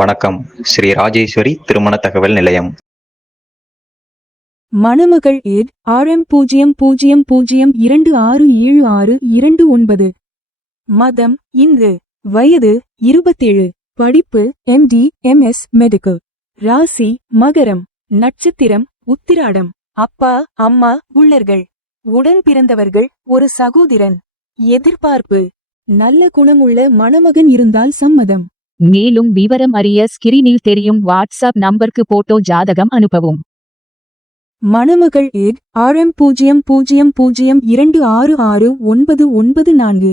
வணக்கம். ஸ்ரீ ராஜேஸ்வரி திருமண தகவல் நிலையம். மணமகள் ஏட் RM0002676229. மதம் இந்து. வயது 27. படிப்பு MD MS மெடிக்கல். ராசி மகரம். நட்சத்திரம் உத்திராடம். அப்பா அம்மா உள்ளர்கள். உடன் பிறந்தவர்கள் ஒரு சகோதரன். எதிர்பார்ப்பு நல்ல குணமுள்ள மணமகன் இருந்தால் சம்மதம். மேலும் விவரம் அறிய ஸ்கிரீனில் தெரியும் வாட்ஸ்அப் நம்பருக்கு போட்டோ ஜாதகம் அனுப்பவும். மணமகள் ஏட் RM0002669994.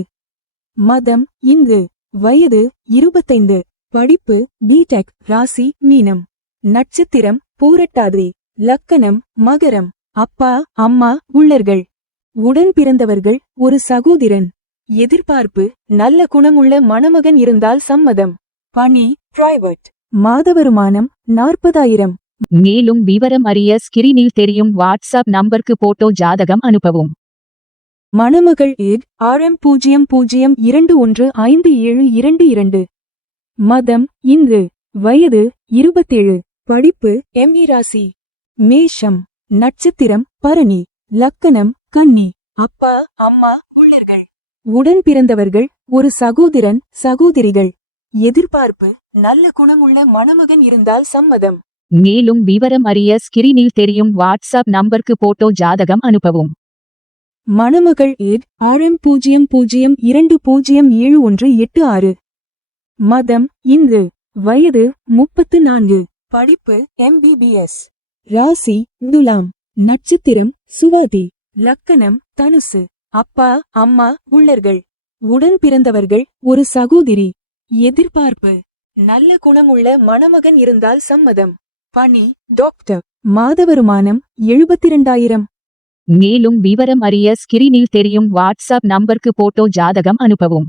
மதம் இந்து. வயது 25. படிப்பு பிடெக். ராசி மீனம். நட்சத்திரம் பூரட்டாதி. லக்கணம் மகரம். அப்பா அம்மா உள்ளர்கள். உடன் பிறந்தவர்கள் ஒரு சகோதரன். எதிர்பார்ப்பு நல்ல குணமுள்ள மணமகன் இருந்தால் சம்மதம். பணி பிரைவேட். மாத வருமானம் 40,000. மேலும் விவரம் அறிய ஸ்கிரீனில் தெரியும் வாட்ஸ்அப் நம்பருக்கு போட்டோ ஜாதகம் அனுப்பவும். மணமகள் ஏட் RM00215722. மதம் இந்து. வயது 27. படிப்பு ME. ராசி மேஷம். நட்சத்திரம் பரணி. லக்கணம் கன்னி. அப்பா அம்மா உள்ளர்கள். உடன் பிறந்தவர்கள் ஒரு சகோதரன் சகோதரிகள். எதிர்பார்ப்பு நல்ல குணமுள்ள மணமகன் இருந்தால் சம்மதம். மேலும் விவரம் அறிய ஸ்கிரீனில் தெரியும் வாட்ஸ்அப் நம்பருக்கு போட்டோ ஜாதகம் அனுப்பவும். மணமகள் ஏட் RM00207186. மதம் இந்து. வயது 34. படிப்பு MBBS. ராசி துலாம். நட்சத்திரம் சுவாதி. லக்கணம் தனுசு. அப்பா அம்மா உள்ளர்கள். உடன் பிறந்தவர்கள் ஒரு சகோதரி. எதிர்பார்ப்பு நல்ல குணமுள்ள மணமகன் இருந்தால் சம்மதம். பணி டாக்டர். மாத வருமானம் 72,000. மேலும் விவரம் அறிய ஸ்கிரீனில் தெரியும் வாட்ஸ்அப் நம்பருக்கு போட்டோ ஜாதகம் அனுப்பவும்.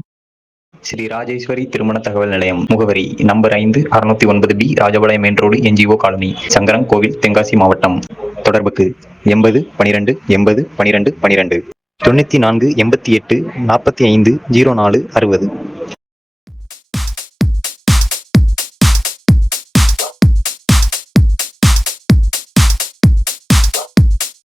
ஸ்ரீ ராஜேஸ்வரி திருமண தகவல் நிலையம். முகவரி number 5 609B Rajapalayam main road NGO colony Sankaran கோவில் தென்காசி மாவட்டம். தொடர்புக்கு 80 12 80 12 12 94 88 45 04 60.